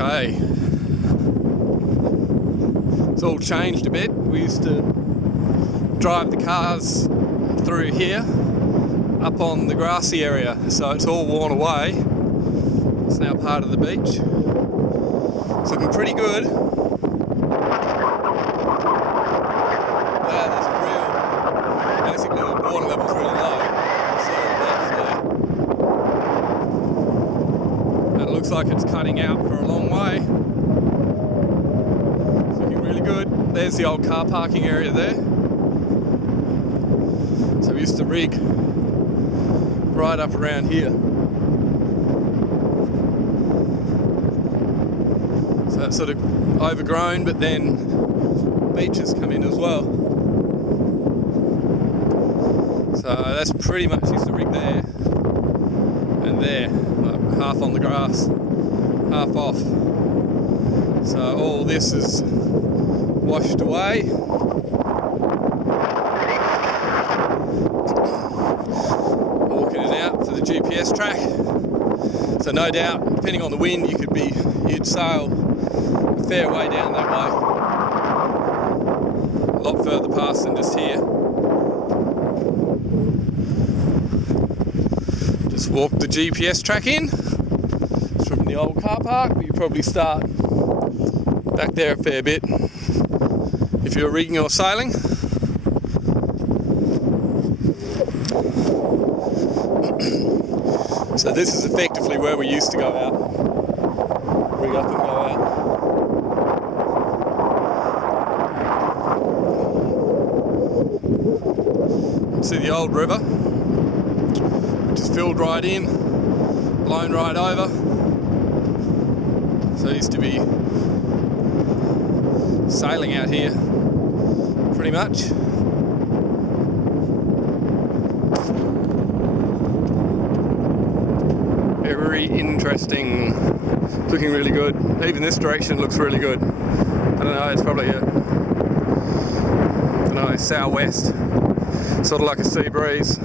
Okay. It's all changed a bit. We used to drive the cars through here up on the grassy area, so it's all worn away. It's now part of the beach. It's looking pretty good. There's a real, basically the water level's really low. You can see all the boats there. And it looks like it's cutting out for a long way. It's looking really good. There's the old car parking area there. So we used to rig right up around here. So it's sort of overgrown, but then beaches come in as well. So that's pretty much used to rig there and there, like half on the grass, half off. So all this is washed away. Walking it out for the GPS track. So no doubt, depending on the wind, you'd sail a fair way down that way. A lot further past than just here. Just walk the GPS track in. It's from the old car park, but you probably start back there a fair bit if you're rigging or sailing. So this is effectively where we used to go out. Rig up and go out. You can see the old river, which is filled right in, blown right over. So I used to be sailing out here, pretty much. Very interesting. It's looking really good. Even this direction looks really good. I don't know, it's probably southwest. Sort of like a sea breeze.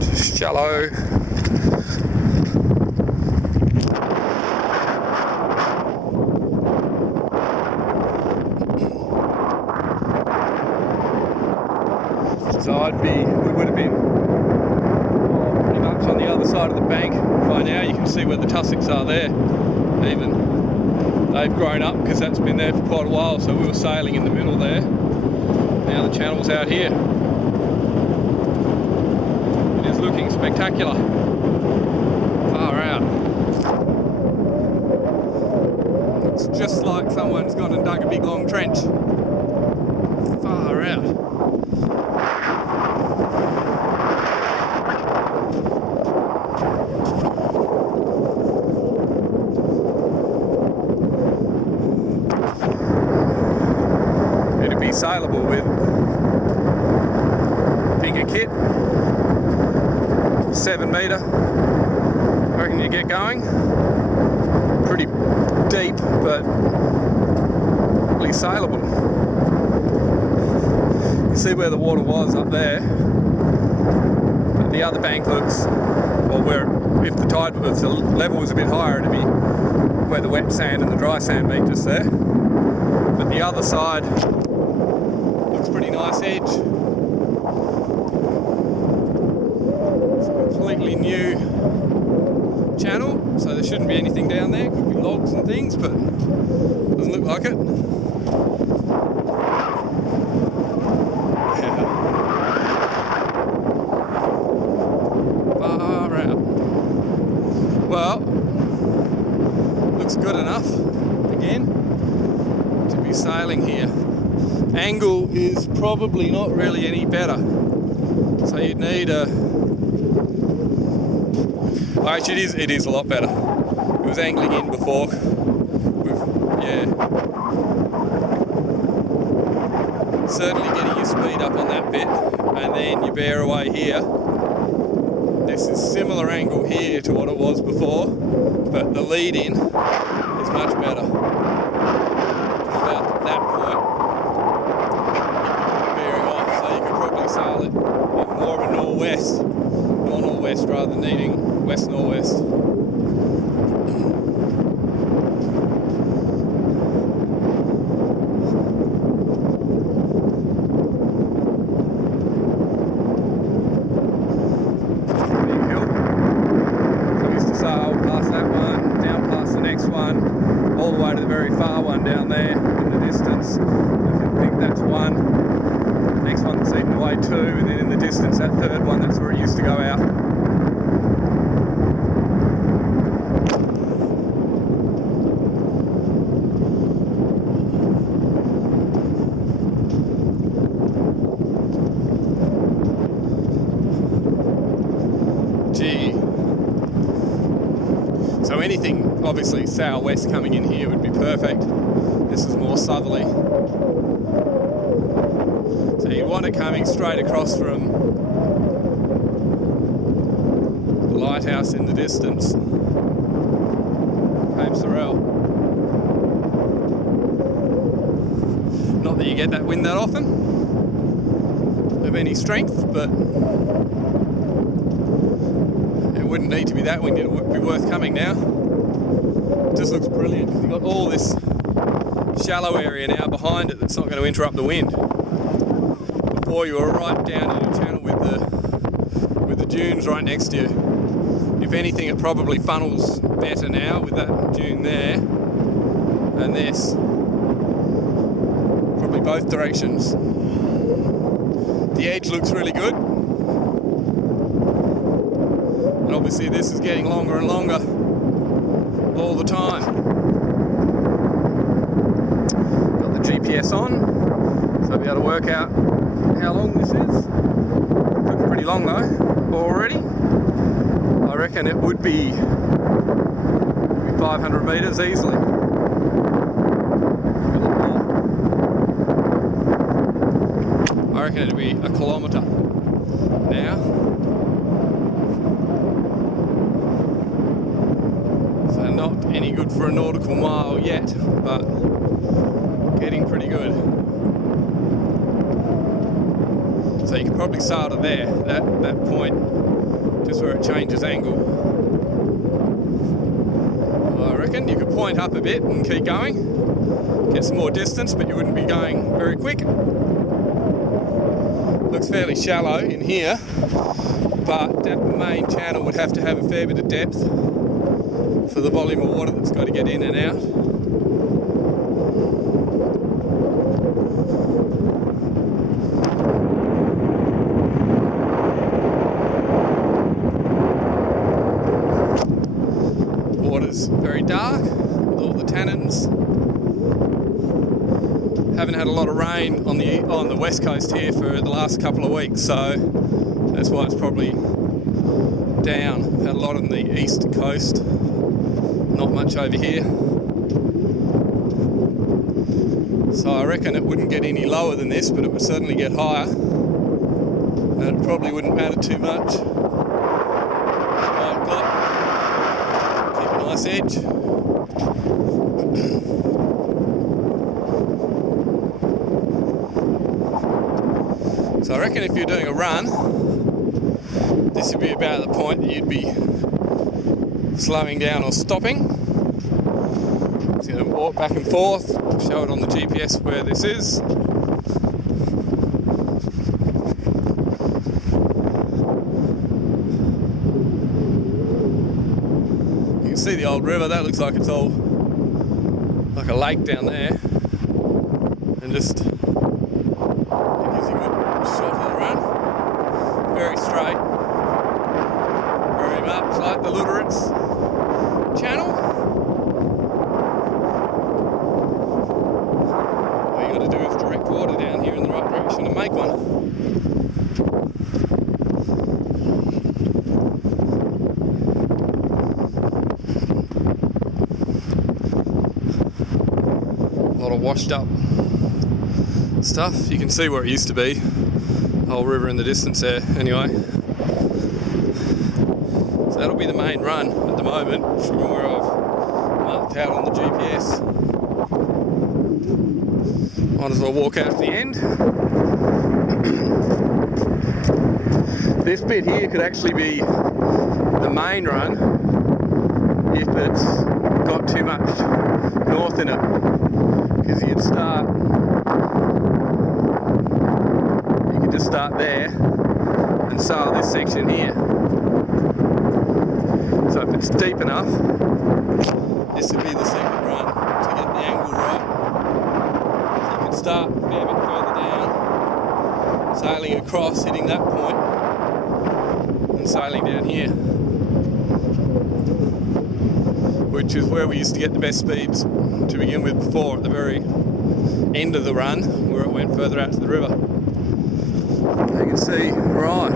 Just shallow. So we would have been pretty much on the other side of the bank by now. You can see where the tussocks are there. Even they've grown up because that's been there for quite a while. So we were sailing in the middle there. Now the channel's out here. It is looking spectacular. Far out. It's just like someone's gone and dug a big long trench. Far out. It'd be saleable with bigger kit, 7 metre. I reckon you get going. Pretty deep, but really saleable. You see where the water was up there. But the other bank looks, well, if the level was a bit higher, it'd be where the wet sand and the dry sand meet just there. But the other side looks pretty nice edge. It's a completely new channel, so there shouldn't be anything down there. Could be logs and things, but doesn't look like it. Far out. Well, looks good enough again to be sailing here. Angle is probably not really any better, so you'd need well, actually it is a lot better. It was angling in before. Certainly getting your speed up on that bit, and then you bear away here. This is similar angle here to what it was before, but the lead in is much better. About that point, bearing off, so you could probably sail it in more of a northwest, north-northwest rather than needing west-northwest. Big hill. So I used to sail past that one, down past the next one, all the way to the very far one down there in the distance. I think that's one. Next one that's eaten away two, and then in the distance that third one, that's where it used to go out. Gee. So anything obviously southwest coming in here would be perfect. This is more southerly. So you want it coming straight across from the lighthouse in the distance, Cape Sorel. Not that you get that wind that often, of any strength, but it wouldn't need to be that windy, it would be worth coming now. It just looks brilliant because you've got all this shallow area now behind it that's not going to interrupt the wind. Before you were right down in the channel with the dunes right next to you. If anything, it probably funnels better now with that dune there and this. Probably both directions. The edge looks really good. And obviously this is getting longer and longer all the time. Got the GPS on, so I'll be able to work out how long this is. Looking pretty long though, already. I reckon it would be 500 metres easily. I reckon it'd be a kilometre now. So not any good for a nautical mile yet, but getting pretty good. So you could probably sail to there, that point, just where it changes angle. I reckon you could point up a bit and keep going, get some more distance, but you wouldn't be going very quick. Looks fairly shallow in here, but that main channel would have to have a fair bit of depth for the volume of water that's got to get in and out. Water's very dark with all the tannins. Haven't had a lot of rain on the west coast here for the last couple of weeks, so that's why it's probably down. Had a lot on the east coast, not much over here. So I reckon it wouldn't get any lower than this, but it would certainly get higher, and it probably wouldn't matter too much. I've got keep a nice edge. So I reckon if you're doing a run, this would be about the point that you'd be slowing down or stopping. Just going to walk back and forth, show it on the GPS where this is. You can see the old river, that looks like it's all like a lake down there. And just shot of the run, very straight, very much like the Lüderitz channel. All you got to do is direct water down here in the right direction and make one. A lot of washed up stuff. You can see where it used to be. Whole river in the distance there anyway. So that'll be the main run at the moment from where I've marked out on the GPS. Might as well walk out to the end. This bit here could actually be the main run if it's got too much north in it, because you could just start there and sail this section here. So if it's deep enough, this would be the second run to get the angle right. So you could start a fair bit further down, sailing across, hitting that point, and sailing down here, which is where we used to get the best speeds to begin with before, at the very end of the run, where it went further out to the river. You can see, right,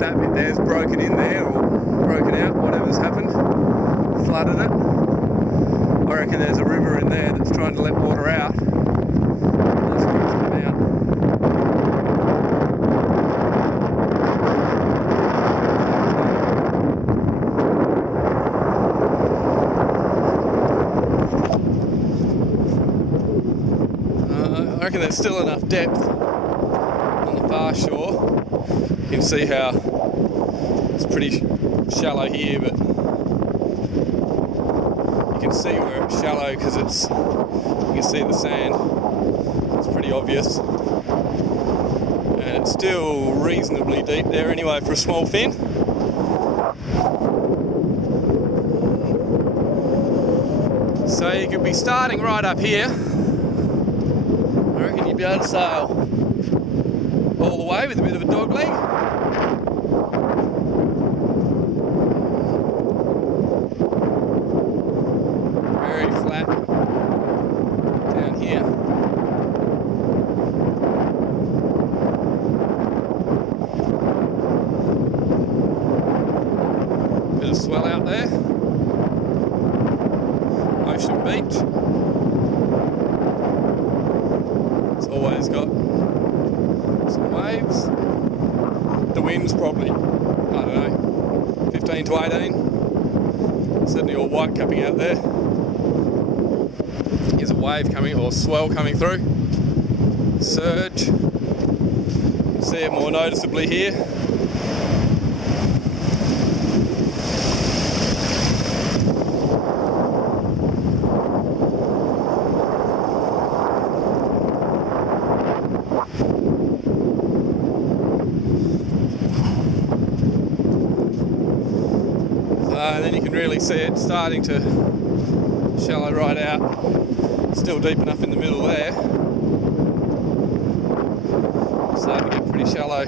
that bit there's broken in there, or broken out, whatever's happened, flooded it. I reckon there's a river in there that's trying to let water out. That's where it's come out. I reckon there's still enough depth on the far shore. You can see how it's pretty shallow here, but you can see where it's shallow because you can see the sand. It's pretty obvious, and it's still reasonably deep there anyway for a small fin. So you could be starting right up here. I reckon you'd be able to sail all the way with a bit of a dog leg. Very flat down here. Bit of swell out there. Ocean beach. It's always got some waves. The wind's probably, I don't know, 15 to 18. Certainly all white capping out there. Here's a wave coming, or swell coming through. Surge. You can see it more noticeably here. And then you can really see it starting to shallow right out. Still deep enough in the middle there. Starting to get pretty shallow.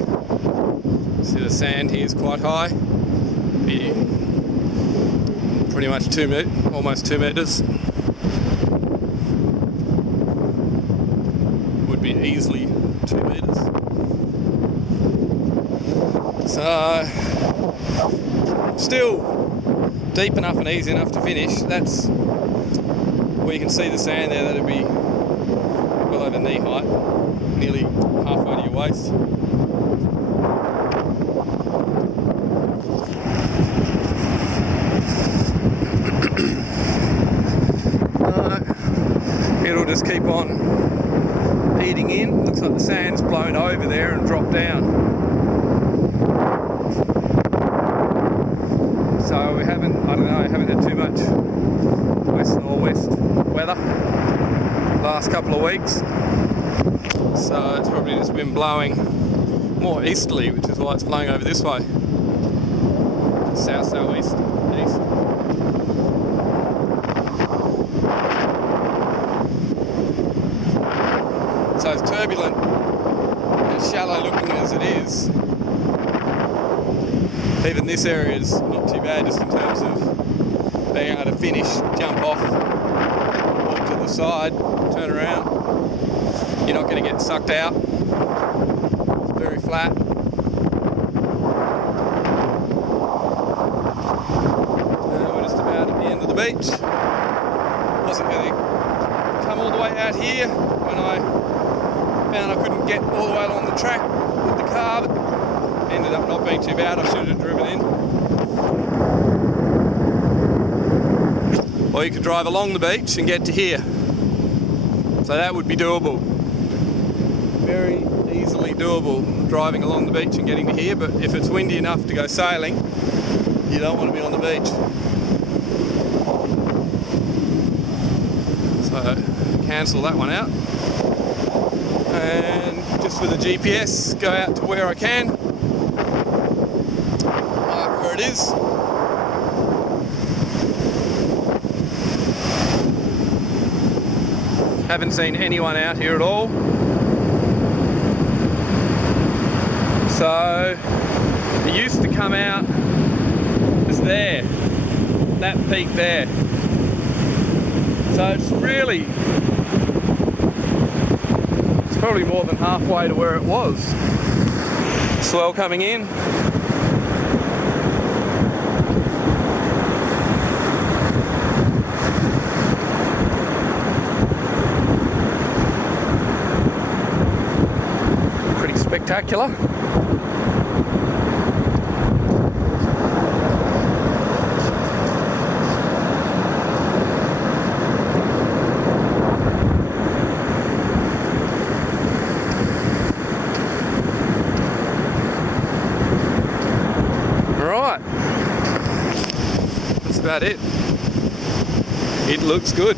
See the sand here is quite high. Be pretty much almost 2 metres. Would be easily 2 metres. So still deep enough and easy enough to finish. That's where you can see the sand there. That'd be well over knee height, nearly halfway to your waist. It'll just keep on eating in. Looks like the sand's blown over there and dropped down. So we haven't had too much west northwest weather the last couple of weeks. So it's probably just been blowing more easterly, which is why it's blowing over this way. South, southeast, east. So it's turbulent and shallow looking as it is. Even this area is not too bad, just in terms of being able to finish, jump off, walk to the side, turn around. You're not going to get sucked out. It's very flat. We're just about at the end of the beach. Wasn't going to come all the way out here when I found I couldn't get all the way along the track with the car, but ended up not being too bad. I should have driven in. Or you could drive along the beach and get to here. So that would be doable. Very easily doable driving along the beach and getting to here, but if it's windy enough to go sailing, you don't want to be on the beach. So cancel that one out, and just for the GPS, go out to where I can, mark where it is. Haven't seen anyone out here at all. So it used to come out just there, that peak there. So it's probably more than halfway to where it was. Swell coming in. Pretty spectacular. Right, that's about it. It looks good.